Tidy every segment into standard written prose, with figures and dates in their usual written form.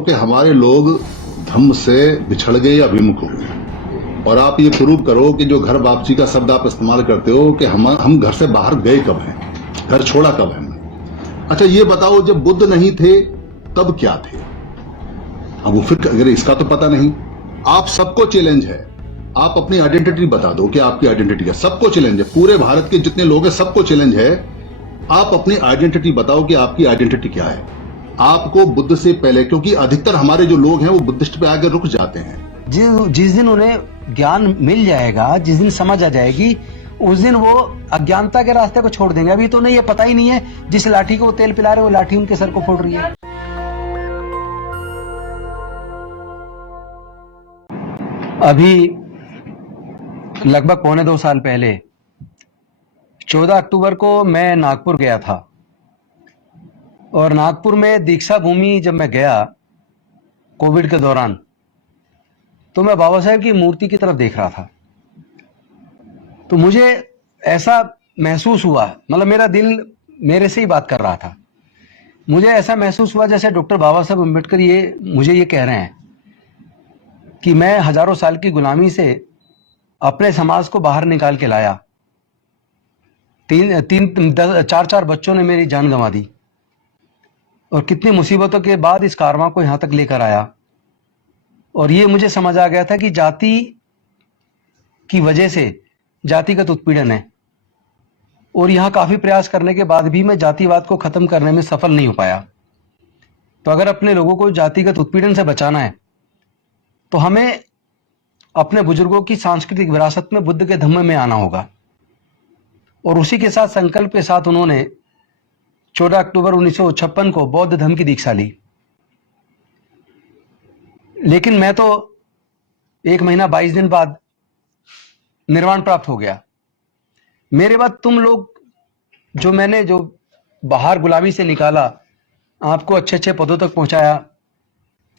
कि हमारे लोग धम्म से बिछड़ गए या विमुख हो गए, और आप ये प्रूव करो कि जो घर वापसी का शब्द आप इस्तेमाल करते हो कि हम घर से बाहर गए कब हैं, घर छोड़ा कब है हमने। अच्छा ये बताओ, जब बुद्ध नहीं थे तब क्या थे? अब वो फिर अगर इसका तो पता नहीं। आप सबको चैलेंज है, आप अपनी आइडेंटिटी बता दो कि आपकी आइडेंटिटी है। सबको चैलेंज है, पूरे भारत के जितने लोग हैं सबको चैलेंज है। आप अपनी आइडेंटिटी बताओ कि आपकी आइडेंटिटी क्या है। आपको बुद्ध से पहले, क्योंकि अधिकतर हमारे जो लोग हैं वो बुद्धिस्ट पे आकर रुक जाते हैं। जिस दिन उन्हें ज्ञान मिल जाएगा, जिस दिन समझ आ जाएगी, उस दिन वो अज्ञानता के रास्ते को छोड़ देंगे। अभी तो उन्हें ये पता ही नहीं है, जिस लाठी को वो तेल पिला रहे वो लाठी उनके सर को फोड़ रही है। अभी लगभग 1.25 साल पहले 14 अक्टूबर को मैं नागपुर गया था, और नागपुर में दीक्षा भूमि जब मैं गया कोविड के दौरान, तो मैं बाबा साहेब की मूर्ति की तरफ देख रहा था। तो मुझे ऐसा महसूस हुआ, मतलब मेरा दिल मेरे से ही बात कर रहा था। मुझे ऐसा महसूस हुआ जैसे डॉक्टर बाबा साहेब अम्बेडकर मुझे ये कह रहे हैं कि मैं हजारों साल की गुलामी से अपने समाज को बाहर निकाल के लाया। 4 बच्चों ने मेरी जान गंवा दी, और कितनी मुसीबतों के बाद इस कारवां को यहां तक लेकर आया। और ये मुझे समझ आ गया था कि जाति की वजह से जातिगत उत्पीड़न है, और यहां काफी प्रयास करने के बाद भी मैं जातिवाद को खत्म करने में सफल नहीं हो पाया। तो अगर अपने लोगों को जातिगत उत्पीड़न से बचाना है तो हमें अपने बुजुर्गों की सांस्कृतिक विरासत में, बुद्ध के धम्म में आना होगा। और उसी के साथ संकल्प के साथ उन्होंने 14 अक्टूबर 1956 को बौद्ध धर्म की दीक्षा ली। लेकिन मैं तो 1 महीना 22 दिन बाद निर्वाण प्राप्त हो गया। मेरे बाद तुम लोग जो बाहर गुलामी से निकाला, आपको अच्छे अच्छे पदों तक पहुंचाया,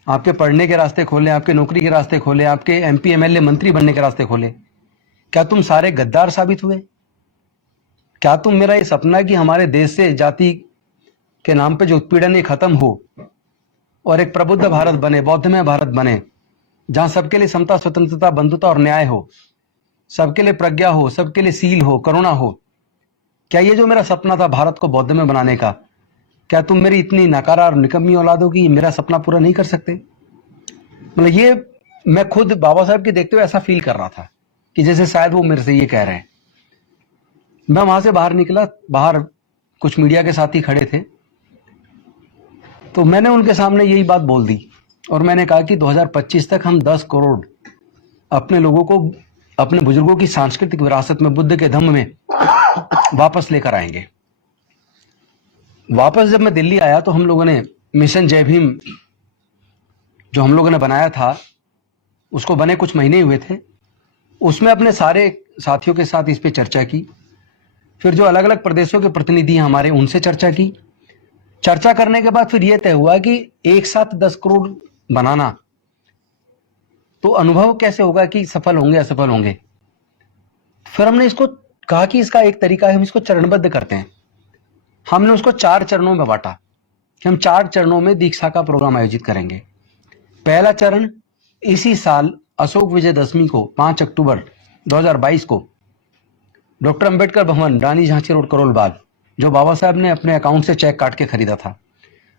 आपके पढ़ने के रास्ते खोले, आपके नौकरी के रास्ते खोले, आपके MP MLA मंत्री बनने के रास्ते खोले, क्या तुम सारे गद्दार साबित हुए? क्या तुम मेरा ये सपना कि हमारे देश से जाति के नाम पे जो उत्पीड़न है खत्म हो और एक प्रबुद्ध भारत बने, बौद्धमय भारत बने, जहां सबके लिए समता, स्वतंत्रता, बंधुता और न्याय हो, सबके लिए प्रज्ञा हो, सबके लिए सील हो, करुणा हो, क्या ये जो मेरा सपना था भारत को बौद्धमय बनाने का, क्या तुम मेरी इतनी नकारा और निकम्मी औलाद हो कि मेरा सपना पूरा नहीं कर सकते? मतलब ये मैं खुद बाबा साहब के देखते हुए ऐसा फील कर रहा था कि जैसे शायद वो मेरे से ये कह रहे हैं। मैं वहां से बाहर निकला, बाहर कुछ मीडिया के साथी खड़े थे, तो मैंने उनके सामने यही बात बोल दी, और मैंने कहा कि 2025 तक हम 10 करोड़ अपने लोगों को, अपने बुजुर्गों की सांस्कृतिक विरासत में, बुद्ध के धम्म में वापस लेकर आएंगे। वापस जब मैं दिल्ली आया तो हम लोगों ने मिशन जय भीम जो हम लोगों ने बनाया था, उसको बने कुछ महीने हुए थे, उसमें अपने सारे साथियों के साथ इस पे चर्चा की। फिर जो अलग अलग प्रदेशों के प्रतिनिधि हैं हमारे, उनसे चर्चा की। चर्चा करने के बाद फिर यह तय हुआ कि एक साथ 10 करोड़ बनाना, तो अनुभव कैसे होगा कि सफल होंगे असफल होंगे। फिर हमने इसको कहा कि इसका एक तरीका है, हम इसको चरणबद्ध करते हैं। हमने उसको 4 चरणों में बांटा कि हम 4 चरणों में दीक्षा का प्रोग्राम आयोजित करेंगे। पहला चरण इसी साल अशोक विजयदशमी को 5 अक्टूबर 2022 को डॉक्टर अंबेडकर भवन, रानी झांसी रोड, करोल बाग, जो बाबा साहब ने अपने अकाउंट से चेक काट के खरीदा था,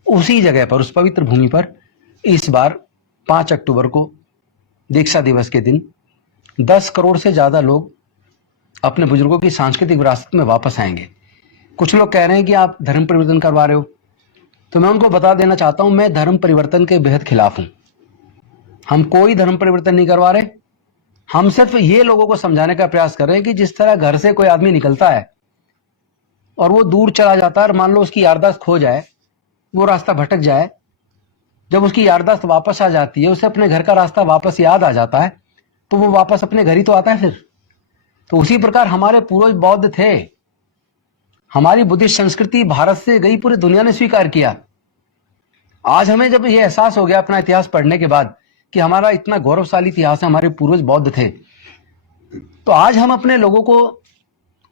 उसी जगह पर, उस पवित्र भूमि पर इस बार 5 अक्टूबर को दीक्षा दिवस के दिन 10 करोड़ से ज्यादा लोग अपने बुजुर्गों की सांस्कृतिक विरासत में वापस आएंगे। कुछ लोग कह रहे हैं कि आप धर्म परिवर्तन करवा रहे हो, तो मैं उनको बता देना चाहता हूं, मैं धर्म परिवर्तन के बेहद खिलाफ हूं। हम कोई धर्म परिवर्तन नहीं करवा रहे। हम सिर्फ ये लोगों को समझाने का प्रयास कर रहे हैं कि जिस तरह घर से कोई आदमी निकलता है और वो दूर चला जाता है, और मान लो उसकी याददाश्त खो जाए, वो रास्ता भटक जाए, जब उसकी याददाश्त वापस आ जाती है, उसे अपने घर का रास्ता वापस याद आ जाता है, तो वो वापस अपने घर ही तो आता है फिर। तो उसी प्रकार हमारे पूर्वज बौद्ध थे। हमारी बुद्धिस्ट संस्कृति भारत से गई, पूरी दुनिया ने स्वीकार किया। आज हमें जब यह एहसास हो गया अपना इतिहास पढ़ने के बाद कि हमारा इतना गौरवशाली इतिहास है, हमारे पूर्वज बौद्ध थे, तो आज हम अपने लोगों को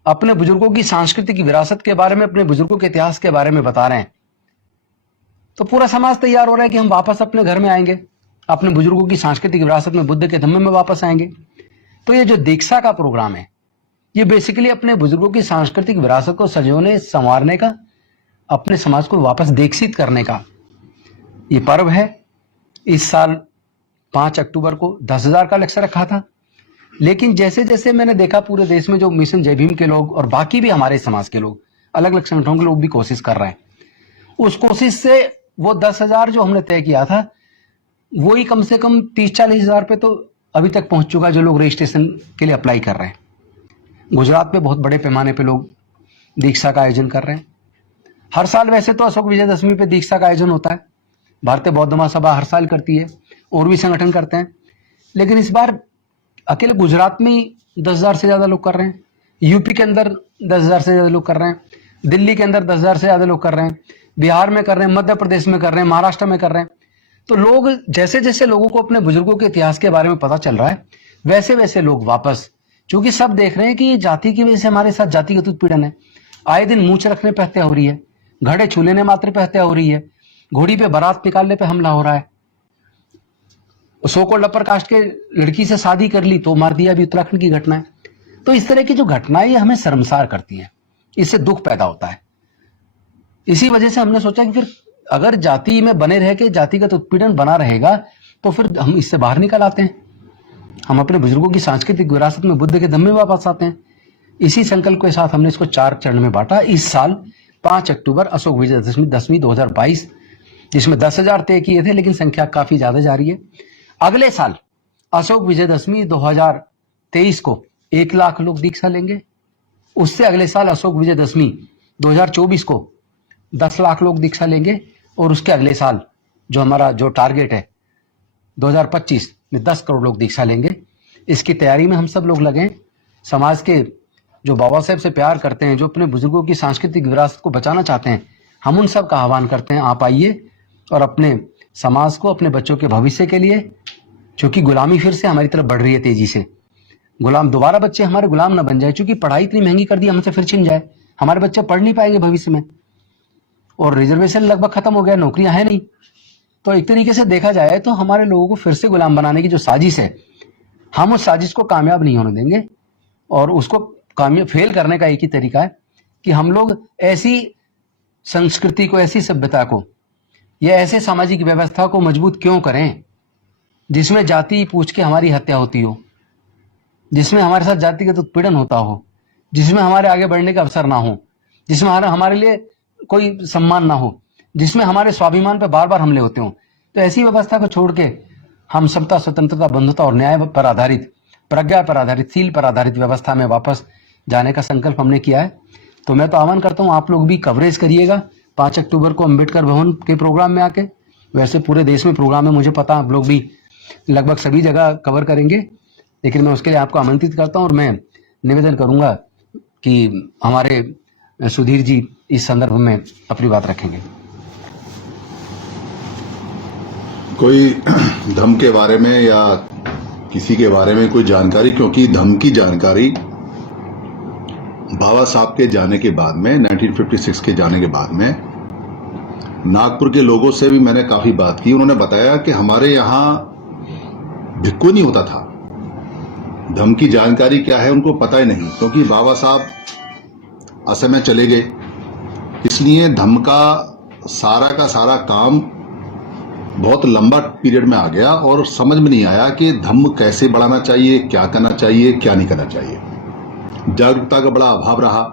अपने बुजुर्गों की सांस्कृतिक विरासत के बारे में, अपने बुजुर्गों के इतिहास के बारे में बता रहे हैं। तो पूरा समाज तैयार हो रहा है कि हम वापस अपने घर में आएंगे, अपने बुजुर्गों की सांस्कृतिक विरासत में, बुद्ध के धम्म में वापस आएंगे। तो ये जो दीक्षा का प्रोग्राम है, ये बेसिकली अपने बुजुर्गों की सांस्कृतिक विरासत को सजोने संवारने का, अपने समाज को वापस दीक्षित करने का ये पर्व है। इस साल 5 अक्टूबर को 10,000 का लक्ष्य रखा था, लेकिन जैसे जैसे मैंने देखा पूरे देश में जो मिशन जय भीम के लोग और बाकी भी हमारे समाज के लोग, अलग अलग संगठनों के लोग भी कोशिश कर रहे हैं, उस कोशिश से वो 10,000 जो हमने तय किया था, वही कम से कम 30-40 हजार पे तो अभी तक पहुंच चुका, जो लोग रजिस्ट्रेशन के लिए अप्लाई कर रहे हैं। गुजरात में बहुत बड़े पैमाने पे लोग दीक्षा का आयोजन कर रहे हैं। हर साल वैसे तो अशोक विजयदशमी पे दीक्षा का आयोजन होता है, भारतीय बौद्ध महासभा हर साल करती है और भी संगठन करते हैं, लेकिन इस बार अकेले गुजरात में ही 10,000 से ज्यादा लोग कर रहे हैं, यूपी के अंदर 10,000 से ज्यादा लोग कर रहे हैं, दिल्ली के अंदर 10,000 से ज्यादा लोग कर रहे हैं, बिहार में कर रहे हैं, मध्य प्रदेश में कर रहे हैं, महाराष्ट्र में कर रहे हैं। तो लोग जैसे जैसे लोगों को अपने बुजुर्गों के इतिहास के बारे में पता चल रहा है, वैसे वैसे लोग वापस, क्योंकि सब देख रहे हैं कि जाति की वजह से हमारे साथ जातिगत उत्पीड़न है, आए दिन मूंछ रखने पे हत्या हो रही है, घड़े छू लेने मात्र पे हत्या हो रही है, घोड़ी पे बारात निकालने पे हमला हो रहा है, सो को अपर कास्ट के लड़की से शादी कर ली तो मार दिया, अभी उत्तराखंड की घटना है। तो इस तरह की जो घटनाएं हमें शर्मसार करती हैं, इससे दुख पैदा होता है। इसी वजह से हमने सोचा कि फिर अगर जाति में बने रह के जातिगत उत्पीड़न बना रहेगा तो फिर हम इससे बाहर निकल आते हैं, हम अपने बुजुर्गों की सांस्कृतिक विरासत में, बुद्ध के धम्म में वापस आते हैं। इसी संकल्प के साथ हमने इसको 4 चरण में बांटा। इस साल 5 अक्टूबर अशोक विजयदशमी 2022, जिसमें 10,000 तय किए थे, लेकिन संख्या काफी ज्यादा जा रही है। अगले साल अशोक विजयदशमी 2023 को 1 लाख लोग दीक्षा लेंगे। उससे अगले साल अशोक विजयदशमी 2024 को 10 लाख लोग दीक्षा लेंगे, और उसके अगले साल जो हमारा जो टारगेट है 2025 में 10 करोड़ लोग दीक्षा लेंगे। इसकी तैयारी में हम सब लोग लगे। समाज के जो बाबा साहेब से प्यार करते हैं, जो अपने बुजुर्गों की सांस्कृतिक विरासत को बचाना चाहते हैं, हम उन सब का आह्वान करते हैं, आप आइए और अपने समाज को, अपने बच्चों के भविष्य के लिए, क्योंकि गुलामी फिर से हमारी तरफ बढ़ रही है तेजी से, गुलाम दोबारा बच्चे हमारे गुलाम ना बन जाए, क्योंकि पढ़ाई इतनी महंगी कर दी, हमसे फिर छिन जाए, हमारे बच्चे पढ़ नहीं पाएंगे भविष्य में, और रिजर्वेशन लगभग खत्म हो गया, नौकरियां है नहीं। तो एक तरीके से देखा जाए तो हमारे लोगों को फिर से गुलाम बनाने की जो साजिश है, हम उस साजिश को कामयाब नहीं होने देंगे। और उसको कामयाब फेल करने का एक ही तरीका है कि हम लोग ऐसी संस्कृति को, ऐसी सभ्यता को, या ऐसे सामाजिक व्यवस्था को मजबूत क्यों करें जिसमें जाति पूछ के हमारी हत्या होती हो, जिसमें हमारे साथ जातिगत उत्पीड़न होता हो, जिसमें हमारे आगे बढ़ने का अवसर ना हो, जिसमें हमारे लिए कोई सम्मान ना हो, जिसमें हमारे स्वाभिमान पर बार बार हमले होते हो। तो ऐसी व्यवस्था को छोड़ के हम समता, स्वतंत्रता, बंधुता और न्याय पर आधारित, प्रज्ञा पर आधारित, सील पर आधारित व्यवस्था में वापस जाने का संकल्प हमने किया है। तो मैं तो आह्वान करता हूँ, आप लोग भी कवरेज करिएगा 5 अक्टूबर को अम्बेडकर भवन के प्रोग्राम में आके। वैसे पूरे देश में प्रोग्राम है, मुझे पता आप लोग भी लगभग सभी जगह कवर करेंगे, लेकिन मैं उसके लिए आपको आमंत्रित करता हूँ और मैं निवेदन करूंगा कि हमारे सुधीर जी इस संदर्भ में अपनी बात रखेंगे। कोई धम्म के बारे में या किसी के बारे में कोई जानकारी, क्योंकि धम्म की जानकारी बाबा साहब के जाने के बाद में, 1956 के जाने के बाद में, नागपुर के लोगों से भी मैंने काफी बात की। उन्होंने बताया कि हमारे यहाँ भिक्खु नहीं होता था, धम्म की जानकारी क्या है उनको पता ही नहीं, क्योंकि बाबा साहब असमय चले गए। इसलिए धम्म का सारा काम बहुत लंबा पीरियड में आ गया और समझ में नहीं आया कि धम्म कैसे बढ़ाना चाहिए, क्या करना चाहिए, क्या नहीं करना चाहिए। जागरूकता का बड़ा अभाव रहा।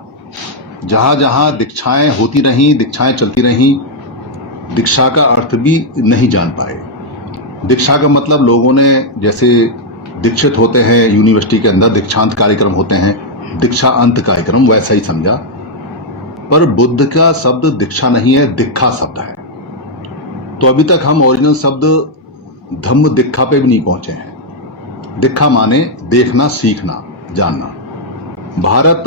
जहां जहां दीक्षाएं होती रहीं, दीक्षाएं चलती रहीं, दीक्षा का अर्थ भी नहीं जान पाए। दीक्षा का मतलब लोगों ने, जैसे दीक्षित होते हैं यूनिवर्सिटी के अंदर, दीक्षांत कार्यक्रम होते हैं, दीक्षा अंत कार्यक्रम, वैसा ही समझा। पर बुद्ध का शब्द दीक्षा नहीं है, दीक्षा शब्द है। तो अभी तक हम ओरिजिनल शब्द धम्म दीक्षा पे भी नहीं पहुंचे हैं। दीक्षा माने देखना, सीखना, जानना। भारत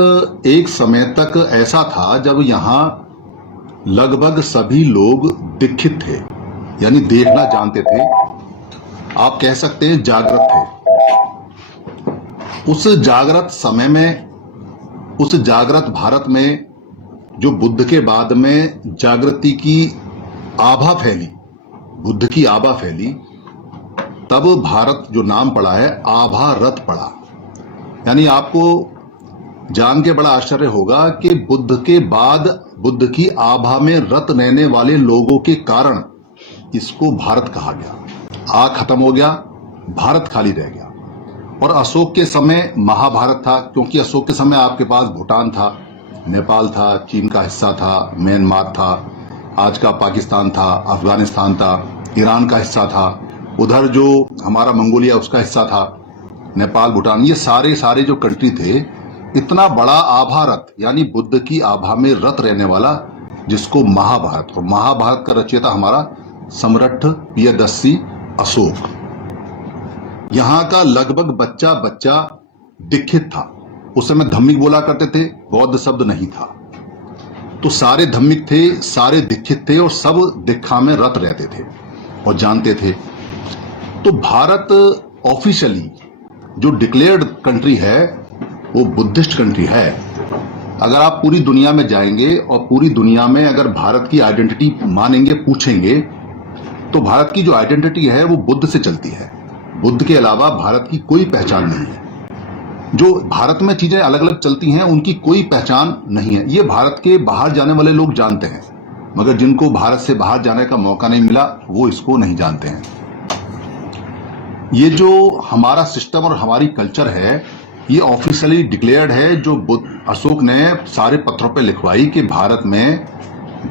एक समय तक ऐसा था जब यहां लगभग सभी लोग दीक्षित थे, यानी देखना जानते थे, आप कह सकते हैं जागृत थे। उस जागृत समय में, उस जागृत भारत में, जो बुद्ध के बाद में जागृति की आभा फैली, बुद्ध की आभा फैली, तब भारत जो नाम पड़ा है आभा रत पड़ा। यानी आपको जान के बड़ा आश्चर्य होगा कि बुद्ध के बाद बुद्ध की आभा में रत रहने वाले लोगों के कारण इसको भारत कहा गया। आ खत्म हो गया, भारत खाली रह गया। और अशोक के समय महाभारत था, क्योंकि अशोक के समय आपके पास भूटान था, नेपाल था, चीन का हिस्सा था, म्यांमार था, आज का पाकिस्तान था, अफगानिस्तान था, ईरान का हिस्सा था, उधर जो हमारा मंगोलिया उसका हिस्सा था, नेपाल, भूटान, ये सारे जो कंट्री थे, इतना बड़ा आभा रत यानी बुद्ध की आभा में रत रहने वाला, जिसको महाभारत, और महाभारत का रचयिता हमारा सम्राट प्रियदर्शी अशोक। यहाँ का लगभग बच्चा बच्चा दीक्षित था। उस समय धम्मिक बोला करते थे, बौद्ध शब्द नहीं था, तो सारे धम्मिक थे, सारे दीक्षित थे और सब दीक्षा में रत रहते थे और जानते थे। तो भारत ऑफिशियली जो डिक्लेयर्ड कंट्री है वो बुद्धिस्ट कंट्री है। अगर आप पूरी दुनिया में जाएंगे और पूरी दुनिया में अगर भारत की आइडेंटिटी मानेंगे, पूछेंगे, तो भारत की जो आइडेंटिटी है वो बुद्ध से चलती है। बुद्ध के अलावा भारत की कोई पहचान नहीं है। जो भारत में चीजें अलग अलग चलती हैं उनकी कोई पहचान नहीं है। ये भारत के बाहर जाने वाले लोग जानते हैं, मगर जिनको भारत से बाहर जाने का मौका नहीं मिला वो इसको नहीं जानते हैं। ये जो हमारा सिस्टम और हमारी कल्चर है ये ऑफिशियली डिक्लेयर्ड है, जो अशोक ने सारे पत्रों पे लिखवाई कि भारत में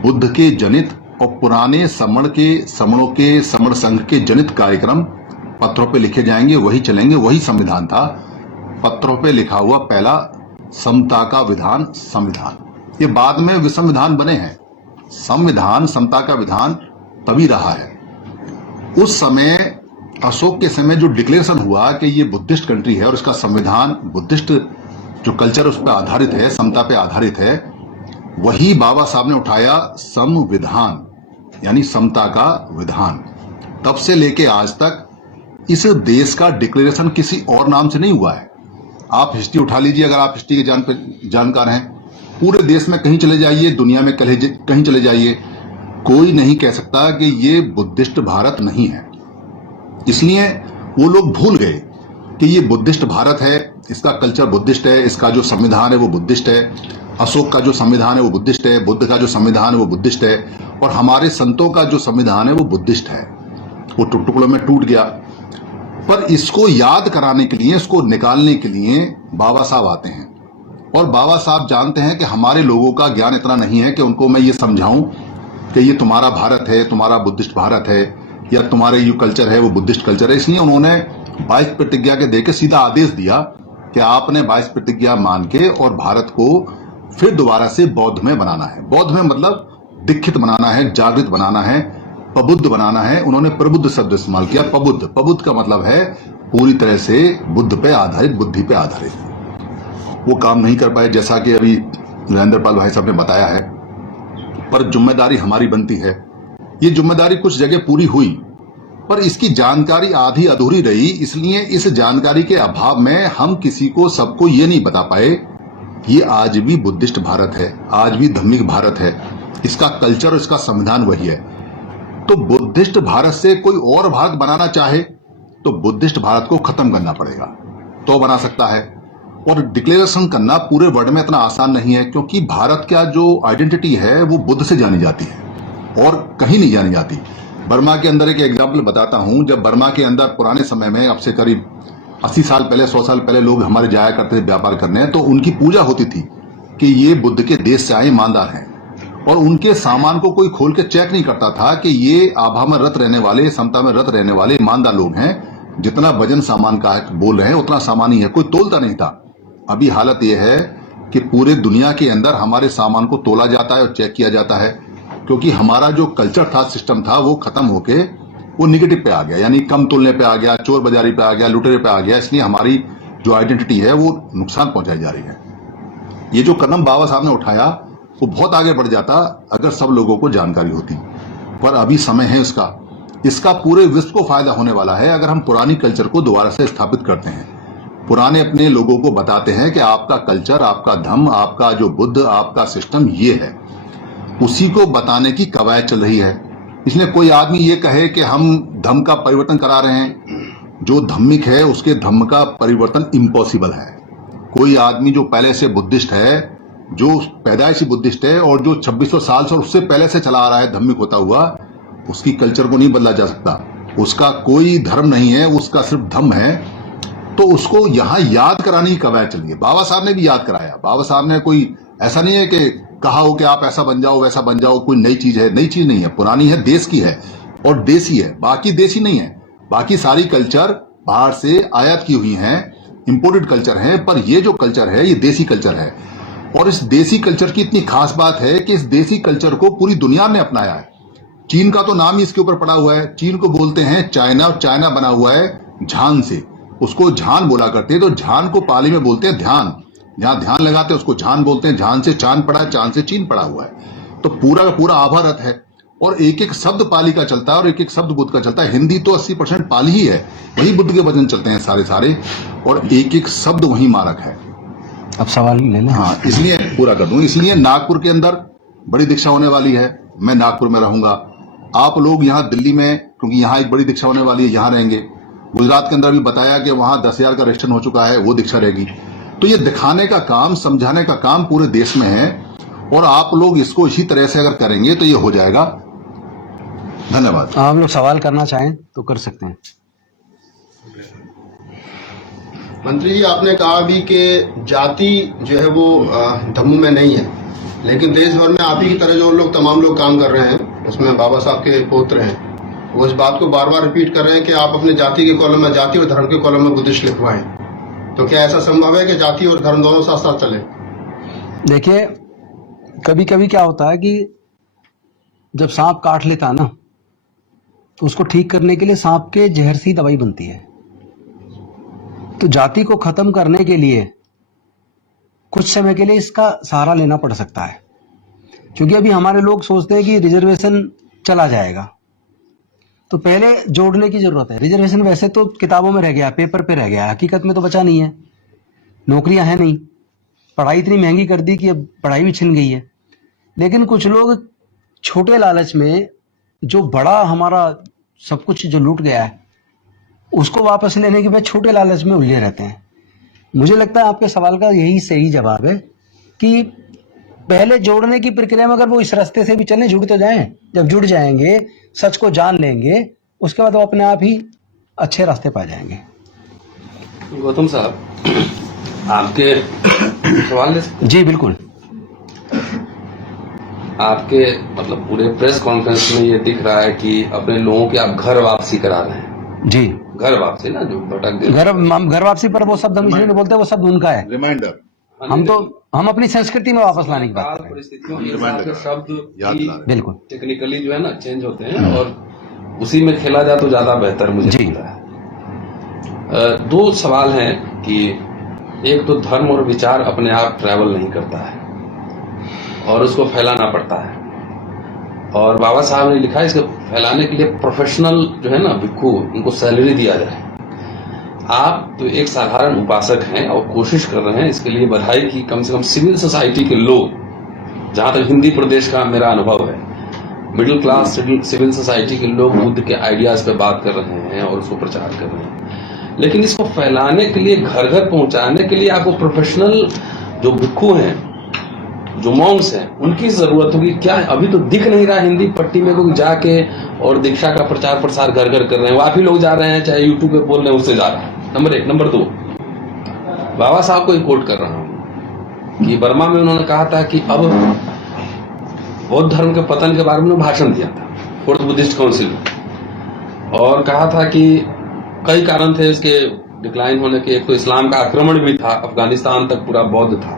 बुद्ध के जनित और पुराने समण संघ के जनित कार्यक्रम पत्रों पे लिखे जाएंगे, वही चलेंगे। वही संविधान था, पत्रों पे लिखा हुआ पहला समता का विधान संविधान। ये बाद में विसंविधान बने हैं। संविधान समता का विधान तभी रहा है। उस समय अशोक के समय जो डिक्लेरेशन हुआ कि ये बुद्धिस्ट कंट्री है और इसका संविधान बुद्धिस्ट जो कल्चर उस पर आधारित है, समता पे आधारित है, वही बाबा साहब ने उठाया संविधान यानी समता का विधान। तब से लेके आज तक इस देश का डिक्लेरेशन किसी और नाम से नहीं हुआ है। आप हिस्ट्री उठा लीजिए, अगर आप हिस्ट्री के जानकार हैं, पूरे देश में कहीं चले जाइए, दुनिया में कहीं चले जाइए, कोई नहीं कह सकता कि ये बुद्धिस्ट भारत नहीं है। इसलिए वो लोग भूल गए कि ये बुद्धिस्ट भारत है, इसका कल्चर बुद्धिस्ट है, इसका जो संविधान है वो बुद्धिस्ट है, अशोक का जो संविधान है वो बुद्धिस्ट है, बुद्ध का जो संविधान है वो बुद्धिस्ट है, और हमारे संतों का जो संविधान है वो बुद्धिस्ट है। वो टुकड़ों में टूट गया। पर इसको याद कराने के लिए, इसको निकालने के लिए बाबा साहब आते हैं, और बाबा साहब जानते हैं कि हमारे लोगों का ज्ञान इतना नहीं है कि उनको मैं ये समझाऊं कि ये तुम्हारा भारत है, तुम्हारा बुद्धिस्ट भारत है, या तुम्हारे जो कल्चर है वो बुद्धिस्ट कल्चर है। इसलिए उन्होंने 22 प्रतिज्ञा के देके सीधा आदेश दिया कि आपने 22 प्रतिज्ञा मान के और भारत को फिर दोबारा से बौद्ध में बनाना है। बौद्ध में मतलब दीक्षित बनाना है, जागृत बनाना है, प्रबुद्ध बनाना है। उन्होंने प्रबुद्ध शब्द इस्तेमाल किया। प्रबुद्ध का मतलब है पूरी तरह से बुद्ध पे आधारित, बुद्धि पे आधारित। वो काम नहीं कर पाए, जैसा कि अभी नरेंद्रपाल भाई साहब ने बताया है। पर जिम्मेदारी हमारी बनती है। ये जिम्मेदारी कुछ जगह पूरी हुई, पर इसकी जानकारी आधी अधूरी रही। इसलिए इस जानकारी के अभाव में हम किसी को, सबको ये नहीं बता पाए ये आज भी बुद्धिस्ट भारत है, आज भी धम्मिक भारत है, इसका कल्चर, इसका संविधान वही है। तो बुद्धिस्ट भारत से कोई और भारत बनाना चाहे तो बुद्धिस्ट भारत को खत्म करना पड़ेगा, तो बना सकता है। और डिक्लेरेशन करना पूरे वर्ल्ड में इतना आसान नहीं है, क्योंकि भारत का जो आइडेंटिटी है वो बुद्ध से जानी जाती है और कहीं नहीं जानी जाती। बर्मा के अंदर एक एग्जाम्पल बताता हूं। जब बर्मा के अंदर पुराने समय में, अब से करीब 80 साल पहले, 100 साल पहले लोग हमारे जाया करते थे व्यापार करने, तो उनकी पूजा होती थी कि ये बुद्ध के देश से आए ईमानदार हैं, और उनके सामान को कोई खोल के चेक नहीं करता था कि ये आभा में रत रहने वाले, समता में रत रहने वाले ईमानदार लोग हैं। जितना वजन सामान का बोल रहे हैं उतना सामान ही है, कोई तोलता नहीं था। अभी हालत यह है कि पूरे दुनिया के अंदर हमारे सामान को तोला जाता है और चेक किया जाता है, क्योंकि हमारा जो कल्चर था, सिस्टम था, वो खत्म होके वो निगेटिव पे आ गया, यानी कम तोलने पे आ गया, चोर बाजारी पे आ गया, लुटेरे पे आ गया। इसलिए हमारी जो आइडेंटिटी है वो नुकसान पहुंचाई जा रही है। ये जो कदम बाबा साहब ने उठाया वो बहुत आगे बढ़ जाता अगर सब लोगों को जानकारी होती, पर अभी समय है इसका पूरे विश्व को फायदा होने वाला है अगर हम पुरानी कल्चर को दोबारा से स्थापित करते हैं। पुराने अपने लोगों को बताते हैं कि आपका कल्चर, आपका धर्म, आपका जो बुद्ध, आपका सिस्टम ये है। उसी को बताने की कवायद चल रही है। इसलिए कोई आदमी ये कहे कि हम धर्म का परिवर्तन करा रहे हैं, जो धार्मिक है उसके धर्म का परिवर्तन इम्पॉसिबल है। कोई आदमी जो पहले से बुद्धिस्ट है, जो पैदाइशी बुद्धिस्ट है और जो 2600 साल से और उससे पहले से चला आ रहा है धार्मिक होता हुआ, उसकी कल्चर को नहीं बदला जा सकता। उसका कोई धर्म नहीं है, उसका सिर्फ धर्म है। तो उसको यहाँ याद कराने की कवायद चल रही है। बाबा साहब ने भी याद कराया। बाबा साहब ने कोई ऐसा नहीं है कि कहा हो कि आप ऐसा बन जाओ वैसा बन जाओ, कोई नई चीज है। नई चीज नहीं है, पुरानी है, देश की है और देसी है, बाकी देसी नहीं है। बाकी सारी कल्चर बाहर से आयात की हुई हैं, इंपोर्टेड कल्चर है, पर ये जो कल्चर है ये देसी कल्चर है। और इस देसी कल्चर की इतनी खास बात है कि इस देसी कल्चर को पूरी दुनिया ने अपनाया है। चीन का तो नाम ही इसके ऊपर पड़ा हुआ है। चीन को बोलते हैं चाइना, और चाइना बना हुआ है झान से, उसको झान बोला करते हैं। तो झान को पाली में बोलते हैं ध्यान, जहां ध्यान लगाते हैं उसको झान बोलते हैं। झान से चांद पड़ा है, चांद से चीन पड़ा हुआ है। तो पूरा का पूरा आभारत है और एक एक शब्द पाली का चलता है और एक एक शब्द बुद्ध का चलता है। हिंदी तो 80% पाली ही है, वही बुद्ध के वचन चलते हैं सारे और एक एक शब्द वही मारक है। अब सवाल ले लें। हाँ, इसलिए पूरा कर दूं। इसलिए नागपुर के अंदर बड़ी दीक्षा होने वाली है। मैं नागपुर में रहूंगा, आप लोग यहाँ दिल्ली में, क्योंकि यहाँ एक बड़ी दीक्षा होने वाली है, यहाँ रहेंगे। गुजरात के अंदर भी बताया कि वहां 10,000 का रजिस्ट्रेशन हो चुका है, वो दीक्षा रहेगी। तो ये दिखाने का काम, समझाने का काम पूरे देश में है और आप लोग इसको इसी तरह से अगर करेंगे तो ये हो जाएगा। धन्यवाद। आप लोग सवाल करना चाहें तो कर सकते हैं। मंत्री जी, आपने कहा अभी कि जाति जो है वो धम्म में नहीं है, लेकिन देश भर में आप ही की तरह जो लोग तमाम लोग काम कर रहे हैं, उसमें बाबा साहब के पौत्र हैं, वो इस बात को बार बार रिपीट कर रहे हैं कि आप अपने जाति के कॉलम में, जाति और धर्म के कॉलम में बुद्धिस्ट लिखवाएं। तो क्या ऐसा संभव है कि जाति और धर्म दोनों साथ साथ चले? देखिए, कभी कभी क्या होता है कि जब सांप काट लेता है ना, तो उसको ठीक करने के लिए सांप के जहर से ही दवाई बनती है। तो जाति को खत्म करने के लिए कुछ समय के लिए इसका सहारा लेना पड़ सकता है, क्योंकि अभी हमारे लोग सोचते हैं कि रिजर्वेशन चला जाएगा, तो पहले जोड़ने की जरूरत है। रिजर्वेशन वैसे तो किताबों में रह गया, पेपर पे रह गया, हकीकत में तो बचा नहीं है। नौकरियां हैं नहीं, पढ़ाई इतनी महंगी कर दी कि अब पढ़ाई भी छिन गई है। लेकिन कुछ लोग छोटे लालच में, जो बड़ा हमारा सब कुछ जो लूट गया है, उसको वापस लेने के बाद छोटे लालच में उलझे रहते हैं। मुझे लगता है आपके सवाल का यही सही जवाब है कि पहले जोड़ने की प्रक्रिया में अगर वो इस रास्ते से भी चलें, जुड़ तो जाएं। जब जुड़ जाएंगे, सच को जान लेंगे, उसके बाद वो अपने आप ही अच्छे रास्ते पा जाएंगे। गौतम साहब, आपके सवाल ले सकते हैं? जी बिल्कुल। आपके मतलब पूरे प्रेस कॉन्फ्रेंस में ये दिख रहा है कि अपने लोगों की आप घर वापसी करा रहे हैं। जी, घर वापसी ना, जो भटक गए घर वापसी पर वो शब्द हम इसलिए नहीं बोलते, वो शब्द उनका है। रिमाइंडर, हम अपनी संस्कृति में वापस लाने की बात कर रहे हैं। परिस्थितियों के हिसाब से शब्द बिल्कुल टेक्निकली जो है ना चेंज होते हैं और उसी में खेला जाए तो ज्यादा बेहतर मुझे लगता है। दो सवाल हैं कि एक तो धर्म और विचार अपने आप ट्रैवल नहीं करता है और उसको फैलाना पड़ता है, और बाबा साहब ने लिखा है इसको फैलाने के लिए प्रोफेशनल जो है ना भिक्खू, उनको सैलरी दिया जाए। आप तो एक साधारण उपासक हैं और कोशिश कर रहे हैं, इसके लिए बधाई की। कम से कम सिविल सोसाइटी के लोग, जहां तक हिंदी प्रदेश का मेरा अनुभव है, मिडिल क्लास सिविल सोसाइटी के लोग बुद्ध के आइडियाज पे बात कर रहे हैं और उसको प्रचार कर रहे हैं। लेकिन इसको फैलाने के लिए, घर घर पहुंचाने के लिए आपको प्रोफेशनल जो भिक्खू हैं, जो मॉन्क्स हैं, उनकी जरूरत होगी। क्या अभी तो दिख नहीं रहा हिंदी पट्टी में कोई जाके और दीक्षा का प्रचार प्रसार घर घर कर रहे हैं। वो आप ही लोग जा रहे हैं, चाहे यूट्यूब पे बोल रहे हैं, उससे जा रहा है। नंबर 1। नंबर 2, बाबा साहब को एक कोट कर रहा हूं कि बर्मा में उन्होंने कहा था कि अब बौद्ध धर्म के पतन के बारे में भाषण दिया था, फोर्थ बुद्धिस्ट काउंसिल में, और कहा था कि कई कारण थे इसके डिक्लाइन होने के। एक तो इस्लाम का आक्रमण भी था, अफगानिस्तान तक पूरा बौद्ध था।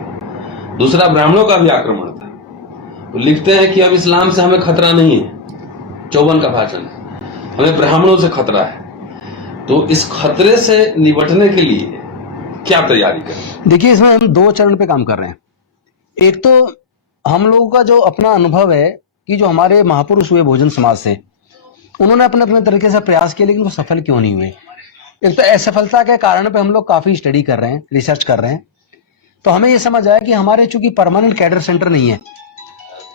दूसरा, ब्राह्मणों का भी आक्रमण था। तो लिखते हैं कि अब इस्लाम से हमें खतरा नहीं है, 54 का भाषण है, हमें ब्राह्मणों से खतरा है। तो इस खतरे से निपटने के लिए क्या तैयारी करें? देखिए, इसमें हम 2 चरण पे काम कर रहे हैं। एक तो हम लोगों का जो अपना अनुभव है कि जो हमारे महापुरुष हुए भोजन समाज से, उन्होंने अपने अपने तरीके से प्रयास किए, लेकिन वो सफल क्यों नहीं हुए। एक तो असफलता के कारण पे हम लोग काफी स्टडी कर रहे हैं, रिसर्च कर रहे हैं। तो हमें ये समझ आया कि हमारे चूंकि परमानेंट कैडर सेंटर नहीं है,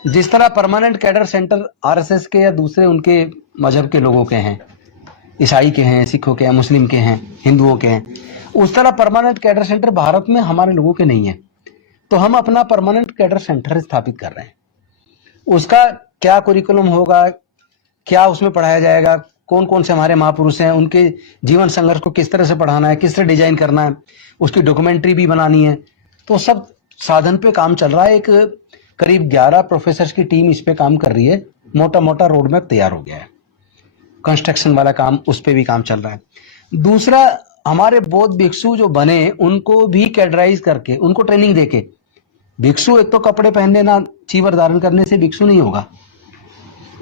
जिस तरह परमानेंट कैडर सेंटर आरएसएस के या दूसरे उनके मजहब के लोगों के हैं, ईसाई के हैं, सिखों के हैं, मुस्लिम के हैं, हिंदुओं के हैं, उस तरह परमानेंट कैडर सेंटर भारत में हमारे लोगों के नहीं है। तो हम अपना परमानेंट कैडर सेंटर स्थापित कर रहे हैं। उसका क्या करिकुलम होगा, क्या उसमें पढ़ाया जाएगा, कौन कौन से हमारे महापुरुष हैं, उनके जीवन संघर्ष को किस तरह से पढ़ाना है, किस तरह डिजाइन करना है, उसकी डॉक्यूमेंट्री भी बनानी है। तो सब साधन पे काम चल रहा है। एक करीब 11 प्रोफेसर्स की टीम इस पे काम कर रही है। मोटा मोटा रोड मैप तैयार हो गया है। कंस्ट्रक्शन वाला काम, उस पे भी काम चल रहा है। दूसरा, हमारे बौद्ध भिक्षु जो बने उनको भी कैडराइज करके, उनको ट्रेनिंग देके, भिक्षु एक तो कपड़े पहनने ना चीवर धारण करने से भिक्षु नहीं होगा,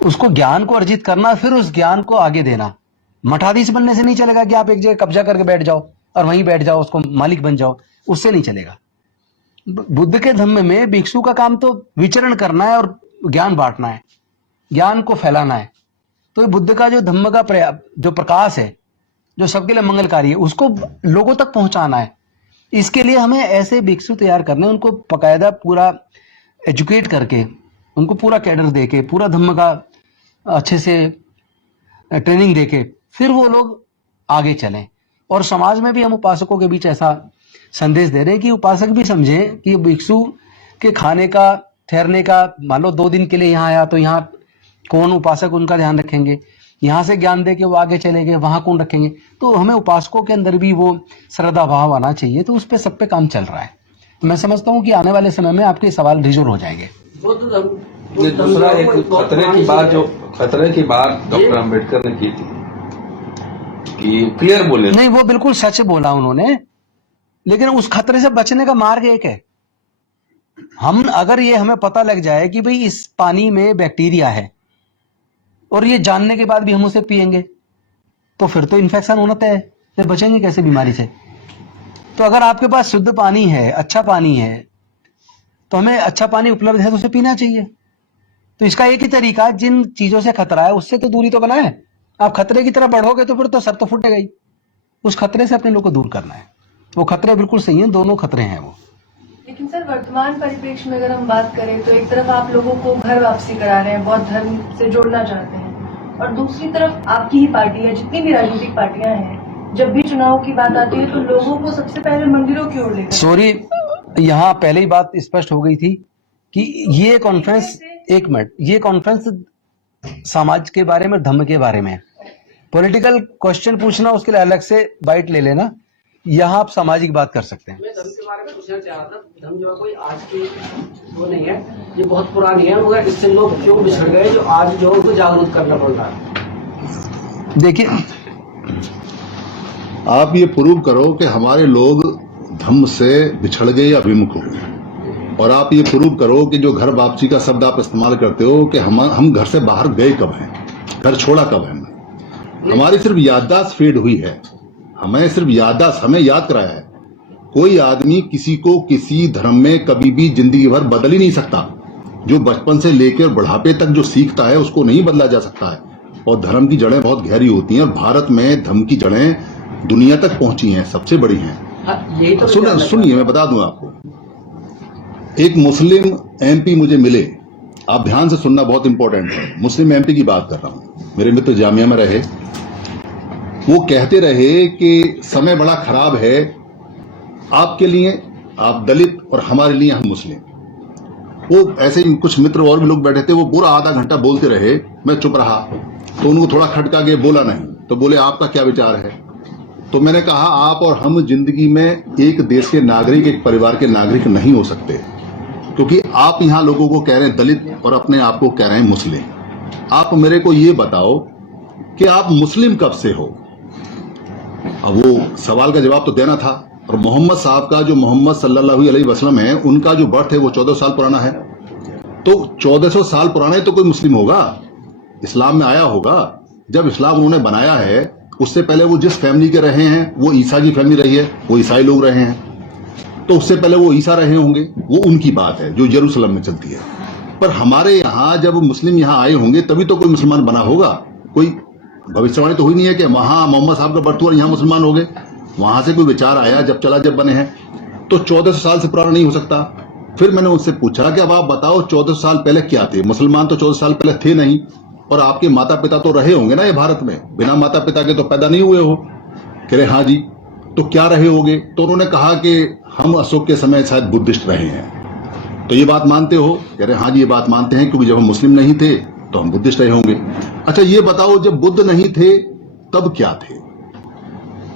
उसको ज्ञान को अर्जित करना, फिर उस ज्ञान को आगे देना। मठाधीश बनने से नहीं चलेगा कि आप एक जगह कब्जा करके बैठ जाओ और वहीं बैठ जाओ, उसको मालिक बन जाओ, उससे नहीं चलेगा। बुद्ध के धम्म में भिक्षु का काम तो विचरण करना है और ज्ञान बांटना है, ज्ञान को फैलाना है। तो ये बुद्ध का जो धम्म का जो प्रकाश है, जो सबके लिए मंगलकारी है, उसको लोगों तक पहुंचाना है। इसके लिए हमें ऐसे भिक्षु तैयार करने, उनको बकायदा पूरा एजुकेट करके, उनको पूरा कैडर देके, पूरा धम्म का अच्छे से ट्रेनिंग देके, फिर वो लोग आगे चलें। और समाज में भी हम उपासकों के बीच ऐसा संदेश दे रहे हैं कि उपासक भी समझें कि भिक्षु के खाने का, ठहरने का, मान लो 2 दिन के लिए यहाँ आया तो यहाँ कौन उपासक उनका ध्यान रखेंगे, यहाँ से ज्ञान दे के वो आगे चले गए, वहां कौन रखेंगे। तो हमें उपासकों के अंदर भी वो श्रद्धा भाव आना चाहिए। तो उस पे सब पे काम चल रहा है। तो मैं समझता हूँ कि आने वाले समय में आपके सवाल रिजोल्व हो जाएंगे। दूसरा एक खतरे की बात डॉक्टर अम्बेडकर ने की थी कि क्लियर बोले, नहीं वो बिल्कुल सच बोला उन्होंने, लेकिन उस खतरे से बचने का मार्ग एक है। हम अगर ये हमें पता लग जाए कि भाई इस पानी में बैक्टीरिया है और ये जानने के बाद भी हम उसे पिएंगे, तो फिर तो इन्फेक्शन होना तय है, फिर बचेंगे कैसे बीमारी से। तो अगर आपके पास शुद्ध पानी है, अच्छा पानी है, तो हमें अच्छा पानी उपलब्ध है तो उसे पीना चाहिए। तो इसका एक ही तरीका, जिन चीजों से खतरा है उससे तो दूरी तो बनाए। आप खतरे की तरफ बढ़ोगे तो फिर तो सर तो फूटेगा ही। उस खतरे से अपने लोग को दूर करना है। वो खतरे बिल्कुल सही है, दोनों खतरे हैं वो। लेकिन सर, वर्तमान परिप्रेक्ष्य में अगर हम बात करें तो एक तरफ आप लोगों को घर वापसी करा रहे हैं, बौद्ध धर्म से जोड़ना चाहते हैं, और दूसरी तरफ आपकी ही पार्टी है, जितनी भी राजनीतिक पार्टियां हैं, जब भी चुनाव की बात आती है तो लोगों को सबसे पहले मंदिरों की ओर लेकर। सॉरी, यहाँ पहले ही बात स्पष्ट हो गई थी कि ये कॉन्फ्रेंस, एक मिनट, ये कॉन्फ्रेंस समाज के बारे में, धर्म के बारे में। पॉलिटिकल क्वेश्चन पूछना उसके लिए अलग से बाइट ले लेना, यहाँ आप सामाजिक बात कर सकते हैं। मैं धर्म के बारे में पूछना चाह रहा था। धर्म जो है कोई आज की वो नहीं है, ये बहुत पुरानी है, मगर इससे लोग क्यों बिछड़ गए जो आज जो उनको जागरूक करना पड़ रहा है। देखिए, आप ये प्रूव करो कि हमारे लोग धम्म से बिछड़ गए या विमुख हो गए, और आप ये प्रूव करो कि जो घर वापसी का शब्द आप इस्तेमाल करते हो कि हम घर से बाहर गए कब हैं, घर छोड़ा कब है। हमारी सिर्फ याददाश्त फेड हुई है, हमें सिर्फ याददाश्त, हमें याद कराया है। कोई आदमी किसी को किसी धर्म में कभी भी जिंदगी भर बदल ही नहीं सकता। जो बचपन से लेकर बुढ़ापे तक जो सीखता है उसको नहीं बदला जा सकता है। और धर्म की जड़ें बहुत गहरी होती हैं, और भारत में धर्म की जड़ें दुनिया तक पहुंची हैं, सबसे बड़ी हैं। यही तो सुनिए, मैं बता दूं आपको। एक मुस्लिम एमपी मुझे मिले, आप ध्यान से सुनना, बहुत इंपॉर्टेंट है। मुस्लिम एमपी की बात कर रहा हूं, मेरे मित्र जामिया में रहे। वो कहते रहे कि समय बड़ा खराब है आपके लिए, आप दलित, और हमारे लिए हम मुस्लिम। वो ऐसे ही कुछ मित्र और भी लोग बैठे थे, वो पूरा आधा घंटा बोलते रहे, मैं चुप रहा। तो उनको थोड़ा खटका गया, बोला नहीं। तो बोले आपका क्या विचार है। तो मैंने कहा आप और हम जिंदगी में एक देश के नागरिक, एक परिवार के नागरिक नहीं हो सकते, क्योंकि आप यहां लोगों को कह रहे हैं दलित और अपने आप को कह रहे हैं मुस्लिम। आप मेरे को ये बताओ कि आप मुस्लिम कब से हो। अब वो सवाल का जवाब तो देना था। और मोहम्मद साहब का, जो मोहम्मद सल्लल्लाहु अलैहि वसल्लम है, उनका जो बर्थ है वो 1400 साल पुराना है। तो 1400 साल पुराने तो कोई मुस्लिम होगा, इस्लाम में आया होगा। जब इस्लाम उन्होंने बनाया है, उससे पहले वो जिस फैमिली के रहे हैं, वो ईसा की फैमिली रही है, वो ईसाई लोग रहे हैं। तो उससे पहले वो ईसा रहे होंगे, वो उनकी बात है जो यरूशलेम में चलती है। पर हमारे यहाँ जब मुस्लिम यहाँ आए होंगे तभी तो कोई मुसलमान बना होगा। कोई भविष्यवाणी तो हुई नहीं है कि वहां मोहम्मद साहब का बर्थ हुआ और यहाँ मुसलमान हो गए। वहां से कोई विचार आया, जब बने हैं। तो 1400 साल से पुराना नहीं हो सकता। फिर मैंने उनसे पूछा कि अब आप बताओ 14 साल पहले क्या थे? मुसलमान तो 14 साल पहले थे नहीं, और आपके माता पिता तो रहे होंगे ना ये भारत में, बिना माता पिता के तो पैदा नहीं हुए हो। कह रहे हाँ जी, तो क्या रहे होगे? तो उन्होंने कहा कि हम अशोक के समय शायद बुद्धिस्ट रहे हैं। तो ये बात मानते हो? कह रहे हाँ जी, ये बात मानते हैं, क्योंकि जब हम मुस्लिम नहीं थे तो हम बुद्धिस्ट रहे होंगे। अच्छा ये बताओ, जब बुद्ध नहीं थे तब क्या थे?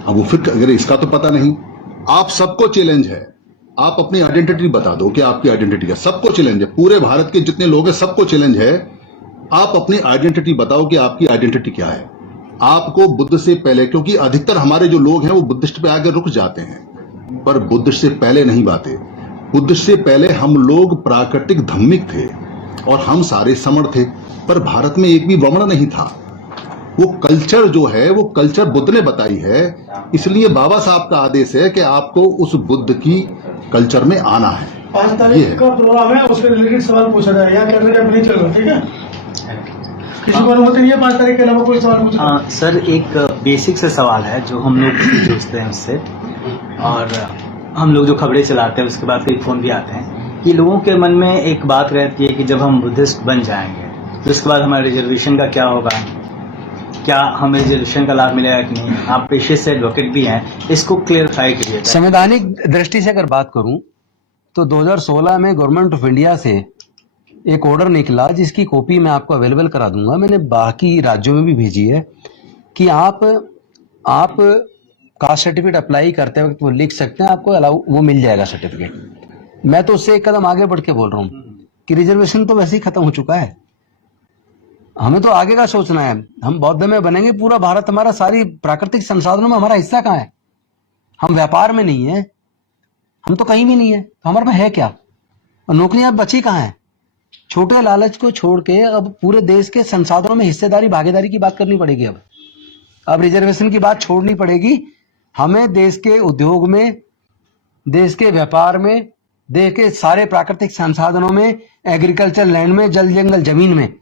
अब वो फिर अगर इसका तो पता नहीं। आप सबको चैलेंज है, आप अपनी आइडेंटिटी बता दो कि आपकी आइडेंटिटी क्या। सबको चैलेंज है, पूरे भारत के जितने लोग हैं सबको चैलेंज है, आप अपनी आइडेंटिटी बताओ कि आपकी आइडेंटिटी क्या है। आपको बुद्ध से पहले, क्योंकि अधिकतर हमारे जो लोग हैं वो बुद्धिस्ट पे आकर रुक जाते हैं, पर बुद्ध से पहले नहीं बातें। बुद्ध से पहले हम लोग प्राकृतिक धम्मिक थे और हम सारे समण थे, पर भारत में एक भी वमन नहीं था। वो कल्चर जो है वो कल्चर बुद्ध ने बताई है, इसलिए बाबा साहब का आदेश है कि आपको उस बुद्ध की कल्चर में आना है। 5 तारीख का प्रोग्राम है, उसके रिलेटेड सवाल पूछा जाए, यहाँ कैमरे अब नहीं चल रहा, ठीक है? किसी को अनुमति नहीं है 5 तारीख के अलावा कोई सवाल पूछना? सर एक बेसिक से सवाल है जो हम लोग पूछते हैं उससे, और हम लोग जो खबरें चलाते हैं उसके बाद कई फोन भी आते हैं कि लोगों के मन में एक बात रहती है कि जब हम बुद्धिस्ट बन जाएंगे तो उसके बाद हमारे रिजर्वेशन का क्या होगा, क्या हमें रिजर्वेशन का लाभ मिलेगा कि नहीं? आप पेशे से एडवोकेट भी हैं, इसको क्लियरफाई करिए। संवैधानिक दृष्टि से अगर बात करूं तो 2016 में गवर्नमेंट ऑफ इंडिया से एक ऑर्डर निकला, जिसकी कॉपी मैं आपको अवेलेबल करा दूंगा, मैंने बाकी राज्यों में भी भेजी है, कि आप कास्ट सर्टिफिकेट अप्लाई करते वक्त वो लिख सकते हैं, आपको अलाउ वो मिल जाएगा सर्टिफिकेट। मैं तो उससे एक कदम आगे बढ़ के बोल रहा हूँ कि रिजर्वेशन तो वैसे ही खत्म हो चुका है, हमें तो आगे का सोचना है। हम बौद्ध में बनेंगे, पूरा भारत हमारा, सारी प्राकृतिक संसाधनों में हमारा हिस्सा कहाँ है? हम व्यापार में नहीं है, हम तो कहीं भी नहीं है, तो हमारे में है क्या? और नौकरियां बची कहाँ है? छोटे लालच को छोड़ के अब पूरे देश के संसाधनों में हिस्सेदारी, भागीदारी की बात करनी पड़ेगी। अब रिजर्वेशन की बात छोड़नी पड़ेगी। हमें देश के उद्योग में, देश के व्यापार में, देश के सारे प्राकृतिक संसाधनों में, एग्रीकल्चर लैंड में, जल जंगल जमीन में,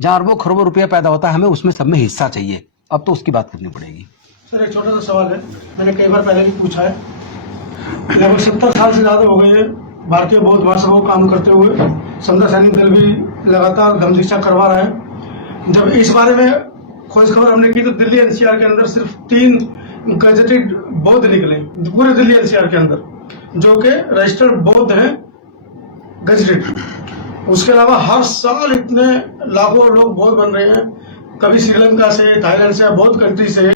जहां अरबों खरबों रुपया पैदा होता है, हमें उसमें सब में हिस्सा चाहिए। अब तो उसकी बात करनी पड़ेगी। सर एक छोटा सा सवाल है, मैंने कई बार पहले भी पूछा है, लगभग 70 साल से ज्यादा हो गए हैं भारतीय बौद्ध भाषा को काम करते हुए। समता सैनिक दल भी लगातार धम्म दीक्षा करवा रहा है। जब इस बारे में खोज खबर हमने की तो दिल्ली एनसीआर के अंदर सिर्फ 3 गजेटेड बौद्ध निकले, पूरे दिल्ली एनसीआर के अंदर, जो कि रजिस्टर्ड बौद्ध हैं, गजेटेड। उसके अलावा हर साल इतने लाखों लोग बौद्ध बन रहे हैं, कभी श्रीलंका से, थाईलैंड से, बहुत कंट्री से।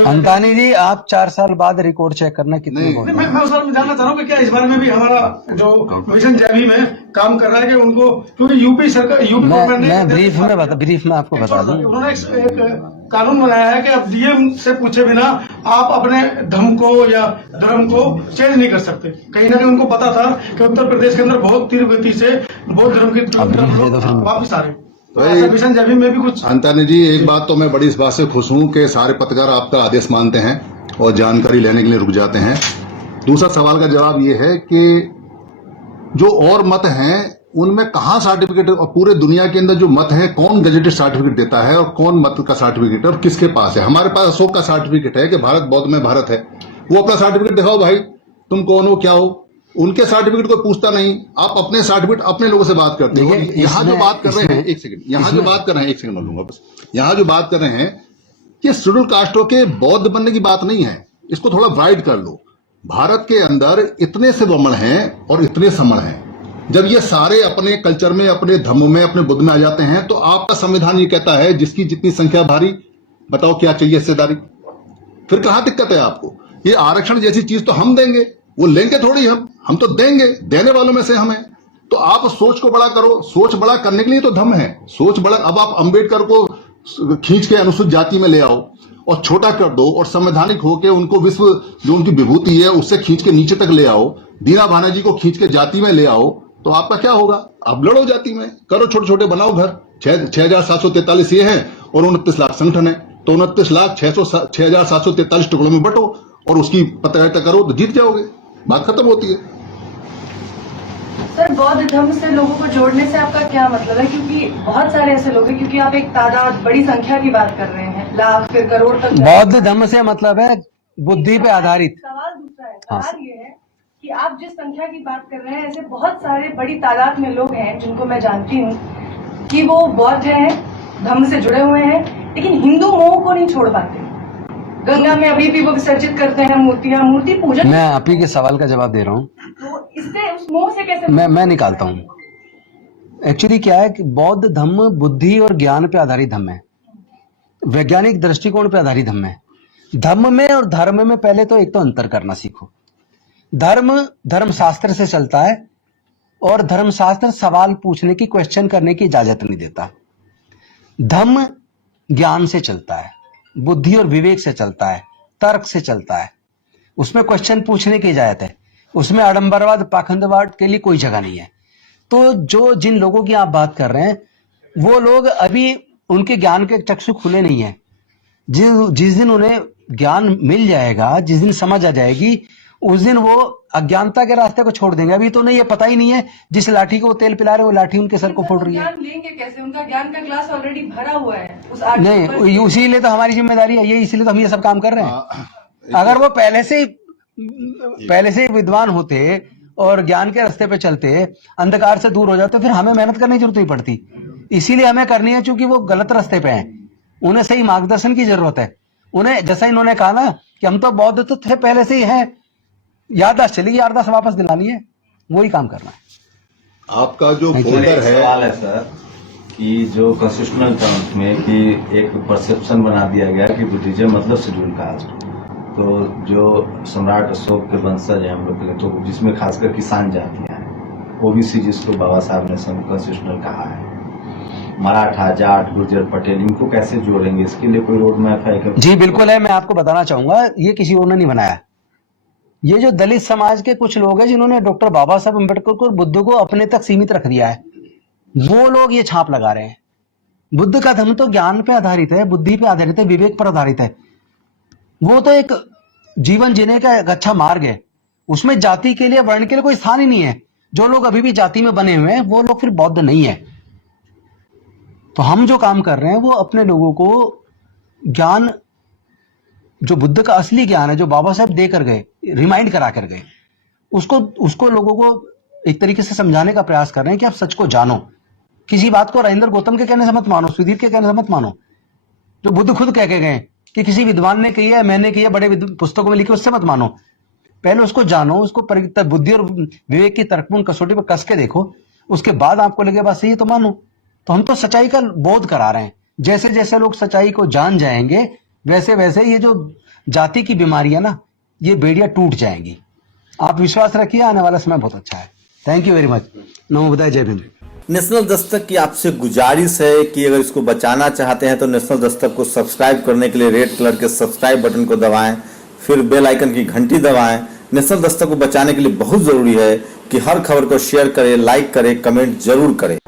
अंतानी जी, आप 4 साल बाद रिकॉर्ड चेक करना कितने मैं उस बारे में जानना चाह रहा हूँ कि क्या इस बारे में भी हमारा जो मिशन जैवी में काम कर रहा है कि उनको, क्योंकि यूपी सरकार, यूपी गवर्नमेंट ने, मैं ब्रीफ में आपको बता दूं, उन्होंने एक कानून बनाया है कि अब डीएम से पूछे बिना आप अपने धर्म को या धर्म को चेंज नहीं कर सकते। कहीं ना कहीं उनको पता था कि उत्तर प्रदेश के अंदर बहुत तीव्र गति से बौद्ध धर्म की वापस आ रहे हैं। मिशन जैवी में भी कुछ। अंतानी जी, एक बात तो मैं बड़ी इस बात से खुश हूं कि सारे पत्रकार आपका आदेश मानते हैं और जानकारी लेने के लिए रुक जाते हैं। दूसरा सवाल का जवाब ये है कि जो और मत हैं उनमें कहाँ सर्टिफिकेट, और पूरे दुनिया के अंदर जो मत है कौन गजेटेड सर्टिफिकेट देता है और कौन मत का सर्टिफिकेट है और किसके पास है? हमारे पास अशोक का सर्टिफिकेट है कि भारत बौद्ध में भारत है, वो अपना सर्टिफिकेट दिखाओ भाई, तुम कौन हो, क्या हो। उनके सर्टिफिकेट कोई पूछता नहीं, आप अपने सर्टिफिकेट अपने लोगों से बात करते हो। यहाँ जो बात कर रहे हैं, एक सेकंड, यहाँ जो बात कर रहे हैं, एक सेकंड मैं लूंगा बस, यहाँ जो बात कर रहे हैं कि शेड्यूल कास्टों के बौद्ध बनने की बात नहीं है, इसको थोड़ा वाइड कर लो। भारत के अंदर इतने से वमन हैं और इतने समण हैं, जब ये सारे अपने कल्चर में, अपने धर्म में, अपने बुद्ध में आ जाते हैं तो आपका संविधान ये कहता है जिसकी जितनी संख्या भारी, बताओ क्या चाहिए हिस्सेदारी? फिर कहां दिक्कत है आपको? ये आरक्षण जैसी चीज तो हम देंगे, वो लेंगे थोड़ी, हम तो देंगे, देने वालों में से हम हैं। तो आप सोच को बड़ा करो, सोच बड़ा करने के लिए तो धम्म है, सोच बड़ा। अब आप अंबेडकर को खींच के अनुसूचित जाति में ले आओ और छोटा कर दो, और संवैधानिक होके उनको विश्व जो उनकी विभूति है उससे खींच के नीचे तक ले आओ, दीना भाना जी को खींच के जाति में ले आओ, तो आपका क्या होगा? अब लड़ो जाति में, करो, छोटे छोटे बनाओ घर। 6,743 ये हैं और 29 लाख संगठन है, तो 29,6,743 टुकड़ों में बटो और उसकी पत्रकारिता करो तो जीत जाओगे, बात खत्म होती है। सर, बौद्ध धर्म से लोगों को जोड़ने से आपका क्या मतलब है? क्योंकि बहुत सारे ऐसे लोग हैं, क्योंकि आप एक तादाद, बड़ी संख्या की बात कर रहे हैं, लाख फिर करोड़ तक। बौद्ध धर्म से मतलब है बुद्धि पे आधारित। सवाल दूसरा है, सवाल ये है कि आप जिस संख्या की बात कर रहे हैं, ऐसे बहुत सारे बड़ी तादाद में लोग हैं जिनको मैं जानती हूँ कि वो बौद्ध हैं, धर्म से जुड़े हुए हैं, लेकिन हिंदू मोह को नहीं छोड़ पाते। गंगा में अभी भी वो विसर्जित करते हैं मूर्तियां, मूर्ति पूजन। मैं आप ही के सवाल का जवाब दे रहा हूँ। तो इससे उस मोह से कैसे मैं निकालता हूँ। एक्चुअली क्या है कि बौद्ध धम्म बुद्धि और ज्ञान पे आधारित धम्म है, वैज्ञानिक दृष्टिकोण पे आधारित धम्म है। धम्म में और धर्म में पहले तो एक तो अंतर करना सीखो। धर्म शास्त्र से चलता है और धर्मशास्त्र सवाल पूछने की, क्वेश्चन करने की इजाजत नहीं देता। धम्म ज्ञान से चलता है, बुद्धि और विवेक से चलता है, तर्क से चलता है। उसमें क्वेश्चन पूछने की इजाजत है, उसमें आडंबरवाद पाखंडवाद के लिए कोई जगह नहीं है। तो जिन लोगों की आप बात कर रहे हैं, वो लोग अभी उनके ज्ञान के चक्षु खुले नहीं है। जिस दिन उन्हें ज्ञान मिल जाएगा, जिस दिन समझ आ जाएगी, उस दिन वो अज्ञानता के रास्ते को छोड़ देंगे। अभी तो उन्हें ये पता ही नहीं है, जिस लाठी को वो तेल पिला रहे वो लाठी उनके सर को फोड़ रही है। ज्ञान लेंगे कैसे? उनका ज्ञान का ग्लास ऑलरेडी भरा हुआ है उस नहीं, इसीलिए तो हमारी जिम्मेदारी है, ये इसीलिए तो हम ये सब काम कर रहे हैं। अगर वो पहले से ही विद्वान होते और ज्ञान के रास्ते पे चलते, अंधकार से दूर हो जाते, फिर हमें मेहनत करने की जरूरत नहीं पड़ती। इसीलिए हमें करनी है, चूंकि वो गलत रास्ते पे हैं। उन्हें सही मार्गदर्शन की जरूरत है। उन्हें, जैसा इन्होंने कहा ना कि हम तो बौद्ध तो थे पहले से ही हैं, याददाश्त चली, याददाश्त वापस दिलानी है, वही काम करना है। आपका जो Thank you. फोल्डर एक है, सवाल है सर कि जो कॉन्स्टिट्यूशनल टर्म्स में कि एक परसेप्शन बना दिया गया कि बुद्धिज्म मतलब शेड्यूल कास्ट, तो जो सम्राट अशोक के वंशज हैं हम लोग के, तो जिसमें खासकर किसान जातियां हैं, ओबीसी जिसको बाबा साहब ने कॉन्स्टिट्यूशनल कहा है, मराठा, जाट, गुर्जर, पटेल, इनको कैसे जोड़ेंगे? इसके लिए कोई रोड मैप है? जी बिल्कुल है। मैं आपको बताना चाहूंगा, ये किसी और ने नहीं बनाया। ये जो दलित समाज के कुछ लोग हैं जिन्होंने डॉक्टर बाबा साहब अम्बेडकर को, बुद्ध को अपने तक सीमित रख दिया है, वो लोग ये छाप लगा रहे हैं। बुद्ध का धर्म तो ज्ञान पे आधारित है, बुद्धि पे आधारित है, विवेक पर आधारित है। वो तो एक जीवन जीने का एक अच्छा मार्ग है। उसमें जाति के लिए, वर्ण के लिए कोई स्थान ही नहीं है। जो लोग अभी भी जाति में बने हुए हैं, वो लोग फिर बौद्ध नहीं है। तो हम जो काम कर रहे हैं, वो अपने लोगों को ज्ञान, जो बुद्ध का असली ज्ञान है, जो बाबा साहब देकर गए, रिमाइंड करा कर गए, उसको लोगों को एक तरीके से समझाने का प्रयास कर रहे हैं कि आप सच को जानो। किसी बात को राजेंद्र गौतम के कहने से मत मानो, सुधीर के कहने से मत मानो। जो बुद्ध खुद कह के गए कि किसी विद्वान ने कही है, मैंने कही है, बड़े पुस्तकों में लिखी, उससे मत मानो। पहले उसको जानो, उसको बुद्धि और विवेक की तर्कपूर्ण कसौटी पर कस के देखो, उसके बाद आपको लगे बात सही है तो मानो। तो हम तो सच्चाई का बोध करा रहे हैं। जैसे जैसे लोग सच्चाई को जान जाएंगे, वैसे वैसे ये जो जाति की बीमारी है ना, ये बेड़ियां टूट जाएंगी। आप विश्वास रखिए, आने वाला समय बहुत अच्छा है। Thank you very much. नमो बुद्धाय, जय भीम। नेशनल दस्तक की आपसे गुजारिश है कि अगर इसको बचाना चाहते हैं तो नेशनल दस्तक को सब्सक्राइब करने के लिए रेड कलर के सब्सक्राइब बटन को दबाएं, फिर बेल आइकन की घंटी दबाएं। नेशनल दस्तक को बचाने के लिए बहुत जरूरी है कि हर खबर को शेयर करें, लाइक करें, कमेंट जरूर करें।